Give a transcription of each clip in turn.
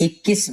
21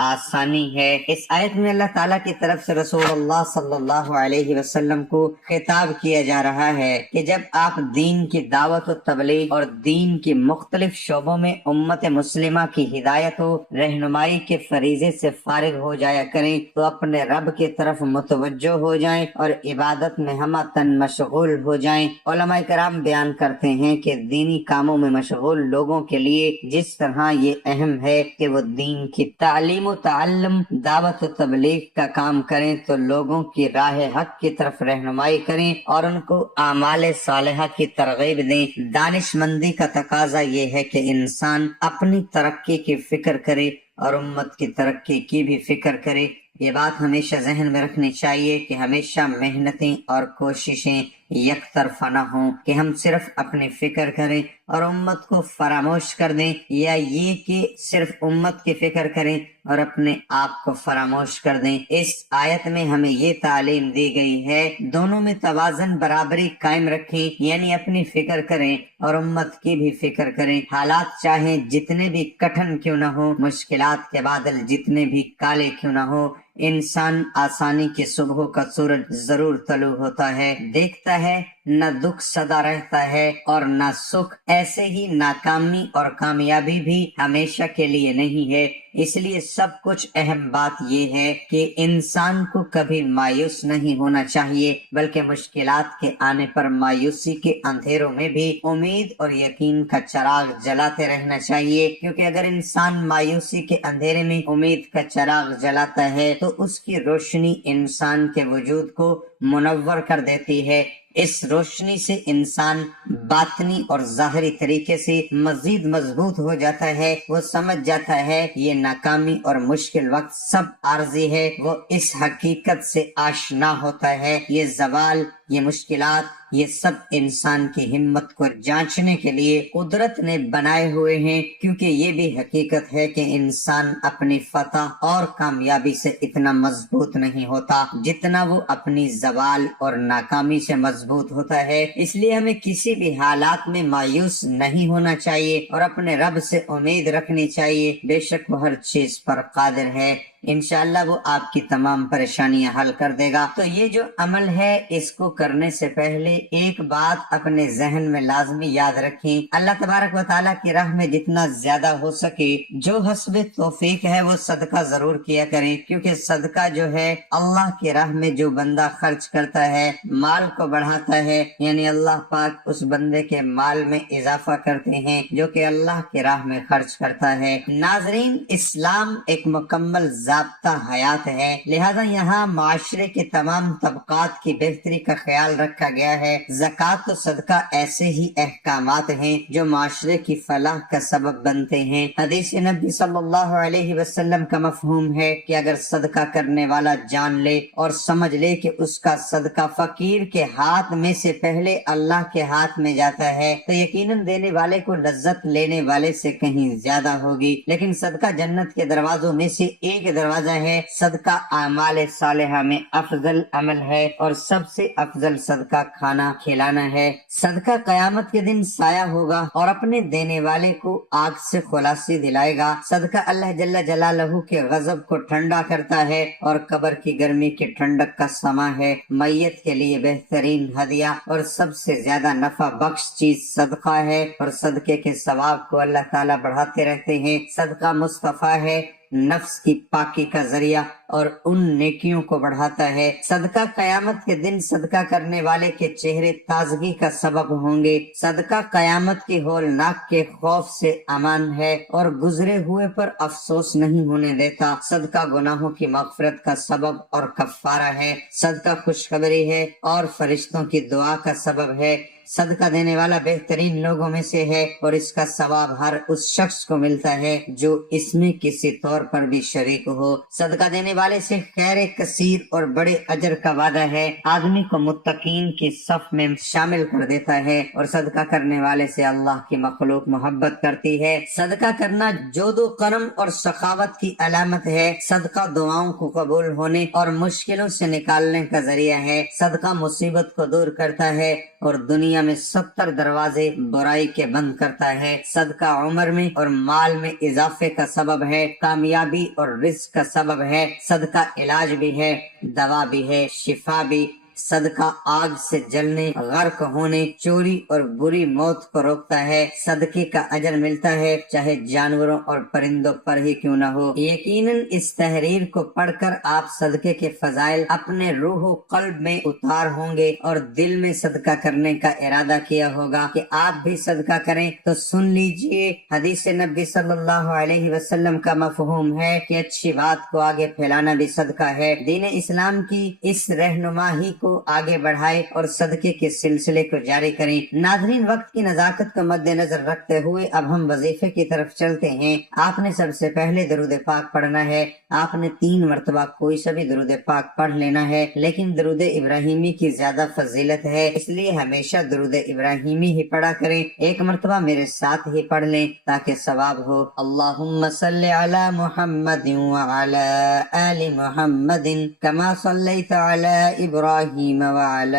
آسانی ہے۔ اس آیت میں اللہ تعالیٰ کی طرف سے رسول اللہ صلی اللہ علیہ وسلم کو خطاب کیا جا رہا ہے کہ جب آپ دین کی دعوت و تبلیغ اور دین کی مختلف شعبوں میں امت مسلمہ کی ہدایت و رہنمائی کے فریضے سے فارغ ہو جایا کریں تو اپنے رب کی طرف متوجہ ہو جائیں اور عبادت میں ہمہ تن مشغول ہو جائیں۔ علماء کرام بیان کرتے ہیں کہ دینی کاموں میں مشغول لوگوں کے لیے جس طرح یہ اہم ہے کہ وہ دین کی تعلیم و تعلم، دعوت و تبلیغ کا کام کریں تو لوگوں کی راہ حق کی طرف رہنمائی کریں اور ان کو اعمال صالحہ کی ترغیب دیں۔ دانش مندی کا تقاضا یہ ہے کہ انسان اپنی ترقی کی فکر کرے اور امت کی ترقی کی بھی فکر کرے۔ یہ بات ہمیشہ ذہن میں رکھنی چاہیے کہ ہمیشہ محنتیں اور کوششیں یک طرفہ نہ ہوں کہ ہم صرف اپنی فکر کریں اور امت کو فراموش کر دیں، یا یہ کہ صرف امت کی فکر کریں اور اپنے آپ کو فراموش کر دیں۔ اس آیت میں ہمیں یہ تعلیم دی گئی ہے دونوں میں توازن، برابری قائم رکھیں، یعنی اپنی فکر کریں اور امت کی بھی فکر کریں۔ حالات چاہیں جتنے بھی کٹھن کیوں نہ ہو، مشکلات کے بادل جتنے بھی کالے کیوں نہ ہو، انسان آسانی کی صبح کا سورج ضرور طلوع ہوتا ہے، دیکھتا ہے نہ دکھ سدا رہتا ہے اور نہ سکھ۔ ایسے ہی ناکامی اور کامیابی بھی ہمیشہ کے لیے نہیں ہے۔ اس لیے سب کچھ اہم بات یہ ہے کہ انسان کو کبھی مایوس نہیں ہونا چاہیے، بلکہ مشکلات کے آنے پر مایوسی کے اندھیروں میں بھی امید اور یقین کا چراغ جلاتے رہنا چاہیے، کیونکہ اگر انسان مایوسی کے اندھیرے میں امید کا چراغ جلاتا ہے تو اس کی روشنی انسان کے وجود کو منور کر دیتی ہے۔ اس روشنی سے انسان باطنی اور ظاہری طریقے سے مزید مضبوط ہو جاتا ہے۔ وہ سمجھ جاتا ہے یہ ناکامی اور مشکل وقت سب عارضی ہے، وہ اس حقیقت سے آشنا ہوتا ہے۔ یہ زوال، یہ مشکلات، یہ سب انسان کی ہمت کو جانچنے کے لیے قدرت نے بنائے ہوئے ہیں، کیونکہ یہ بھی حقیقت ہے کہ انسان اپنی فتح اور کامیابی سے اتنا مضبوط نہیں ہوتا جتنا وہ اپنی زوال اور ناکامی سے مضبوط ہوتا ہے۔ اس لیے ہمیں کسی بھی حالات میں مایوس نہیں ہونا چاہیے اور اپنے رب سے امید رکھنی چاہیے، بے شک وہ ہر چیز پر قادر ہے، انشاءاللہ وہ آپ کی تمام پریشانیاں حل کر دے گا۔ تو یہ جو عمل ہے اس کو کرنے سے پہلے ایک بات اپنے ذہن میں لازمی یاد رکھیں، اللہ تبارک و تعالیٰ کی راہ میں جتنا زیادہ ہو سکے جو حسب توفیق ہے وہ صدقہ ضرور کیا کریں، کیونکہ صدقہ جو ہے اللہ کی راہ میں جو بندہ خرچ کرتا ہے، مال کو بڑھاتا ہے، یعنی اللہ پاک اس بندے کے مال میں اضافہ کرتے ہیں جو کہ اللہ کی راہ میں خرچ کرتا ہے۔ ناظرین، اسلام ایک مکمل ضابطہ حیات ہے، لہذا یہاں معاشرے کے تمام طبقات کی بہتری کا خیال رکھا گیا ہے۔ زکوٰۃ و صدقہ ایسے ہی احکامات ہیں جو معاشرے کی فلاح کا سبب بنتے ہیں۔ حدیث نبی صلی اللہ علیہ وسلم کا مفہوم ہے کہ اگر صدقہ کرنے والا جان لے اور سمجھ لے کہ اس کا صدقہ فقیر کے ہاتھ میں سے پہلے اللہ کے ہاتھ میں جاتا ہے تو یقیناً دینے والے کو لذت لینے والے سے کہیں زیادہ ہوگی۔ لیکن صدقہ جنت کے دروازوں میں سے ایک دروازہ ہے۔ صدقہ اعمال صالحہ میں افضل عمل ہے اور سب سے افضل صدقہ کھانا کھلانا ہے۔ صدقہ قیامت کے دن سایہ ہوگا اور اپنے دینے والے کو آگ سے خلاصی دلائے گا۔ صدقہ اللہ جل جلالہ کے غضب کو ٹھنڈا کرتا ہے اور قبر کی گرمی کی ٹھنڈک کا سما ہے۔ میت کے لیے بہترین ہدیہ اور سب سے زیادہ نفع بخش چیز صدقہ ہے، اور صدقے کے ثواب کو اللہ تعالیٰ بڑھاتے رہتے ہیں۔ صدقہ مصطفیٰ ہے، نفس کی پاکی کا ذریعہ اور ان نیکیوں کو بڑھاتا ہے۔ صدقہ قیامت کے دن صدقہ کرنے والے کے چہرے تازگی کا سبب ہوں گے۔ صدقہ قیامت کی ہولناک کے خوف سے امان ہے اور گزرے ہوئے پر افسوس نہیں ہونے دیتا۔ صدقہ گناہوں کی مغفرت کا سبب اور کفارہ ہے۔ صدقہ خوشخبری ہے اور فرشتوں کی دعا کا سبب ہے۔ صدقہ دینے والا بہترین لوگوں میں سے ہے اور اس کا ثواب ہر اس شخص کو ملتا ہے جو اس میں کسی طور پر بھی شریک ہو۔ صدقہ دینے حوالے سے خیر کثیر اور بڑے اجر کا وعدہ ہے، آدمی کو متقین کی صف میں شامل کر دیتا ہے، اور صدقہ کرنے والے سے اللہ کی مخلوق محبت کرتی ہے۔ صدقہ کرنا جود و کرم اور سخاوت کی علامت ہے۔ صدقہ دعاؤں کو قبول ہونے اور مشکلوں سے نکالنے کا ذریعہ ہے۔ صدقہ مصیبت کو دور کرتا ہے اور دنیا میں 70 دروازے برائی کے بند کرتا ہے۔ صدقہ عمر میں اور مال میں اضافے کا سبب ہے، کامیابی اور رزق کا سبب ہے۔ صدقہ علاج بھی ہے، دوا بھی ہے، شفا بھی۔ صدقہ آگ سے جلنے، غرق ہونے، چوری اور بری موت کو روکتا ہے۔ صدقے کا اجر ملتا ہے چاہے جانوروں اور پرندوں پر ہی کیوں نہ ہو۔ یقیناً اس تحریر کو پڑھ کر آپ صدقے کے فضائل اپنے روح و قلب میں اتار ہوں گے اور دل میں صدقہ کرنے کا ارادہ کیا ہوگا کہ آپ بھی صدقہ کریں۔ تو سن لیجئے، حدیث نبی صلی اللہ علیہ وسلم کا مفہوم ہے کہ اچھی بات کو آگے پھیلانا بھی صدقہ ہے۔ دین اسلام کی اس رہنمائی کو آگے بڑھائے اور صدقے کے سلسلے کو جاری کریں۔ ناظرین، وقت کی نزاکت کو مد نظر رکھتے ہوئے اب ہم وظیفے کی طرف چلتے ہیں۔ آپ نے سب سے پہلے درود پاک پڑھنا ہے۔ آپ نے 3 مرتبہ کوئی سا بھی درود پاک پڑھ لینا ہے، لیکن درود ابراہیمی کی زیادہ فضیلت ہے، اس لیے ہمیشہ درود ابراہیمی ہی پڑھا کریں۔ 1 مرتبہ میرے ساتھ ہی پڑھ لیں تاکہ ثواب ہو۔ اللہم صلی علی محمد وعلی آل محمد کما صلیت علی ابراہیم وعلی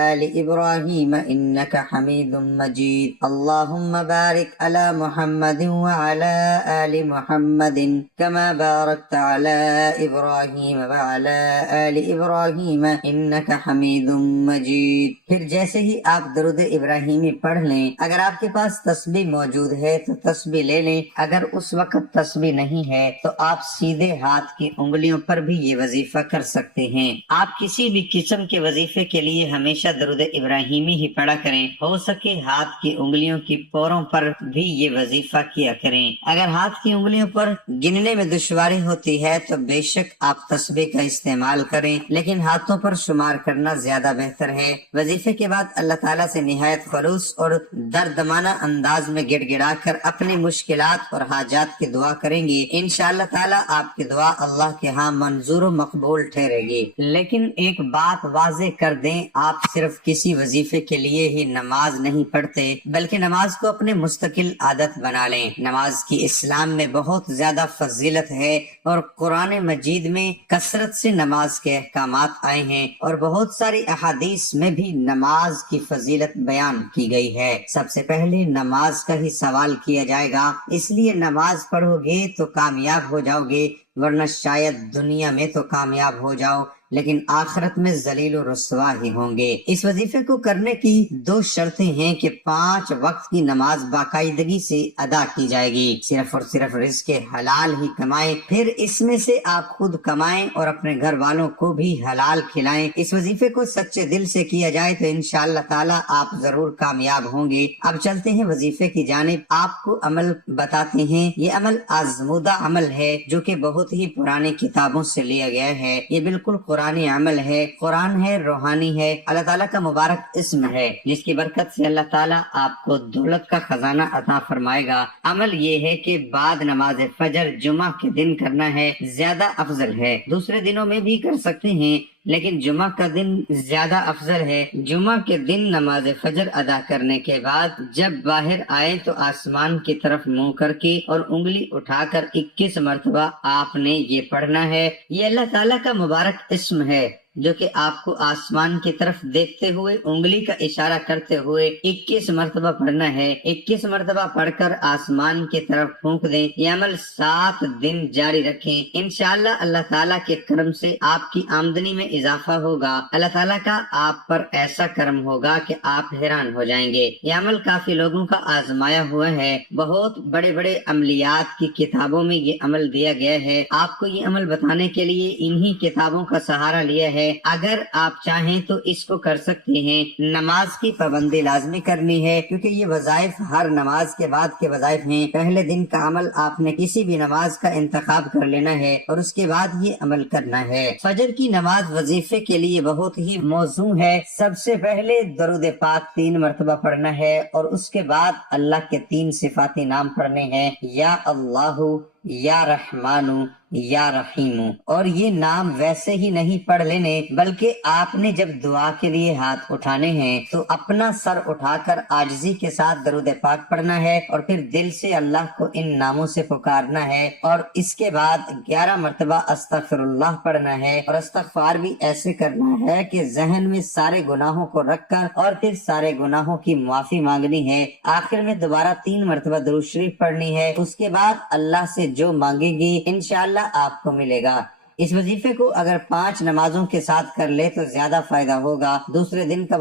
آل ابراہیم انک حمید مجید۔ اللہم بارک علی محمد وعلی آل محمد کما بارکت علی ابراہیم وعلی آل ابراہیم انک حمید مجید۔ پھر جیسے ہی آپ درود ابراہیمی پڑھ لیں، اگر آپ کے پاس تسبیح موجود ہے تو تسبیح لے لیں، اگر اس وقت تسبیح نہیں ہے تو آپ سیدھے ہاتھ کی انگلیوں پر بھی یہ وظیفہ کر سکتے ہیں۔ آپ کسی بھی قسم کے وظیفے کے لیے ہمیشہ درود ابراہیمی ہی پڑھا کریں، ہو سکے ہاتھ کی انگلیوں کی پوروں پر بھی یہ وظیفہ کیا کریں۔ اگر ہاتھ کی انگلیوں پر گننے میں دشواری ہوتی ہے تو بے شک آپ تسبیح کا استعمال کریں، لیکن ہاتھوں پر شمار کرنا زیادہ بہتر ہے۔ وظیفے کے بعد اللہ تعالیٰ سے نہایت خلوص اور دردمانہ انداز میں گڑ گڑا کر اپنی مشکلات اور حاجات کی دعا کریں گے، انشاءاللہ تعالیٰ آپ کی دعا اللہ کے ہاں منظور و مقبول ٹھہرے گی۔ لیکن ایک بات واضح کر دیں، آپ صرف کسی وظیفے کے لیے ہی نماز نہیں پڑھتے، بلکہ نماز کو اپنے مستقل عادت بنا لیں۔ نماز کی اسلام میں بہت زیادہ فضیلت ہے اور قرآن مجید میں کثرت سے نماز کے احکامات آئے ہیں، اور بہت ساری احادیث میں بھی نماز کی فضیلت بیان کی گئی ہے۔ سب سے پہلے نماز کا ہی سوال کیا جائے گا، اس لیے نماز پڑھو گے تو کامیاب ہو جاؤ گے، ورنہ شاید دنیا میں تو کامیاب ہو جاؤ لیکن آخرت میں ذلیل و رسوا ہی ہوں گے۔ اس وظیفے کو کرنے کی 2 شرطیں ہیں کہ 5 وقت کی نماز باقاعدگی سے ادا کی جائے گی، صرف اور صرف رزق حلال ہی کمائیں، پھر اس میں سے آپ خود کمائیں اور اپنے گھر والوں کو بھی حلال کھلائیں۔ اس وظیفے کو سچے دل سے کیا جائے تو انشاءاللہ تعالی آپ ضرور کامیاب ہوں گے۔ اب چلتے ہیں وظیفے کی جانب، آپ کو عمل بتاتے ہیں۔ یہ عمل آزمودہ عمل ہے جو کہ بہت ہی پرانی کتابوں سے لیا گیا ہے، یہ بالکل قرآنی عمل ہے، قرآن ہے، روحانی ہے، اللہ تعالیٰ کا مبارک اسم ہے جس کی برکت سے اللہ تعالیٰ آپ کو دولت کا خزانہ عطا فرمائے گا۔ عمل یہ ہے کہ بعد نماز فجر جمعہ کے دن کرنا ہے، زیادہ افضل ہے۔ دوسرے دنوں میں بھی کر سکتے ہیں لیکن جمعہ کا دن زیادہ افضل ہے۔ جمعہ کے دن نماز فجر ادا کرنے کے بعد جب باہر آئے تو آسمان کی طرف منہ کر کے اور انگلی اٹھا کر 21 مرتبہ آپ نے یہ پڑھنا ہے۔ یہ اللہ تعالیٰ کا مبارک اسم ہے جو کہ آپ کو آسمان کی طرف دیکھتے ہوئے انگلی کا اشارہ کرتے ہوئے 21 مرتبہ پڑھنا ہے۔ 21 مرتبہ پڑھ کر آسمان کی طرف پھونک دیں۔ یہ عمل 7 دن جاری رکھیں، انشاءاللہ اللہ تعالیٰ کے کرم سے آپ کی آمدنی میں اضافہ ہوگا۔ اللہ تعالیٰ کا آپ پر ایسا کرم ہوگا کہ آپ حیران ہو جائیں گے۔ یہ عمل کافی لوگوں کا آزمایا ہوا ہے، بہت بڑے بڑے عملیات کی کتابوں میں یہ عمل دیا گیا ہے۔ آپ کو یہ عمل بتانے کے لیے انہی کتابوں کا سہارا لیا ہے۔ اگر آپ چاہیں تو اس کو کر سکتے ہیں۔ نماز کی پابندی لازمی کرنی ہے کیونکہ یہ وظائف ہر نماز کے بعد کے وظائف ہیں۔ پہلے دن کا عمل آپ نے کسی بھی نماز کا انتخاب کر لینا ہے اور اس کے بعد یہ عمل کرنا ہے۔ فجر کی نماز وظیفے کے لیے بہت ہی موزوں ہے۔ سب سے پہلے درود پاک 3 مرتبہ پڑھنا ہے اور اس کے بعد اللہ کے 3 صفاتی نام پڑھنے ہیں، یا اللہ، یا رحمانو یا رحیمو، اور یہ نام ویسے ہی نہیں پڑھ لینے بلکہ آپ نے جب دعا کے لیے ہاتھ اٹھانے ہیں تو اپنا سر اٹھا کر عاجزی کے ساتھ درود پاک پڑھنا ہے، اور پھر دل سے اللہ کو ان ناموں سے پکارنا ہے، اور اس کے بعد 11 مرتبہ استغفر اللہ پڑھنا ہے، اور استغفار بھی ایسے کرنا ہے کہ ذہن میں سارے گناہوں کو رکھ کر اور پھر سارے گناہوں کی معافی مانگنی ہے، آخر میں دوبارہ 3 مرتبہ درود شریف پڑھنی ہے، اس کے بعد اللہ سے جو مانگے گی انشاءاللہ آپ کو ملے گا۔ اس وظیفے کو اگر 5 نمازوں کے ساتھ کر لے تو زیادہ فائدہ ہوگا۔ دوسرے دن کا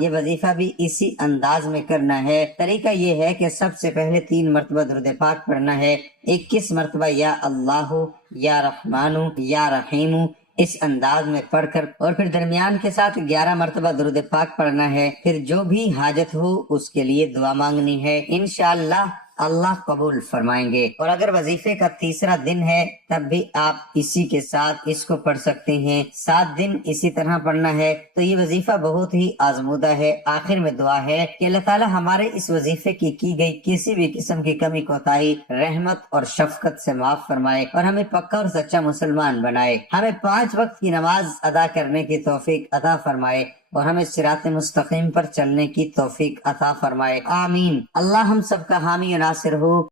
یہ وظیفہ بھی اسی انداز میں کرنا ہے۔ طریقہ یہ ہے کہ سب سے پہلے 3 مرتبہ درود پاک پڑھنا ہے، 21 مرتبہ یا اللہ یا رحمانو یا رحیمو اس انداز میں پڑھ کر، اور پھر درمیان کے ساتھ 11 مرتبہ درود پاک پڑھنا ہے، پھر جو بھی حاجت ہو اس کے لیے دعا مانگنی ہے، انشاءاللہ اللہ قبول فرمائیں گے۔ اور اگر وظیفے کا تیسرا دن ہے تب بھی آپ اسی کے ساتھ اس کو پڑھ سکتے ہیں، 7 دن اسی طرح پڑھنا ہے۔ تو یہ وظیفہ بہت ہی آزمودہ ہے۔ آخر میں دعا ہے کہ اللہ تعالی ہمارے اس وظیفے کی گئی کسی بھی قسم کی کمی کوتاہی رحمت اور شفقت سے معاف فرمائے، اور ہمیں پکا اور سچا مسلمان بنائے، ہمیں 5 وقت کی نماز ادا کرنے کی توفیق عطا فرمائے، اور ہمیں صراط مستقیم پر چلنے کی توفیق عطا فرمائے، آمین۔ اللہ ہم سب کا حامی و ناصر ہو۔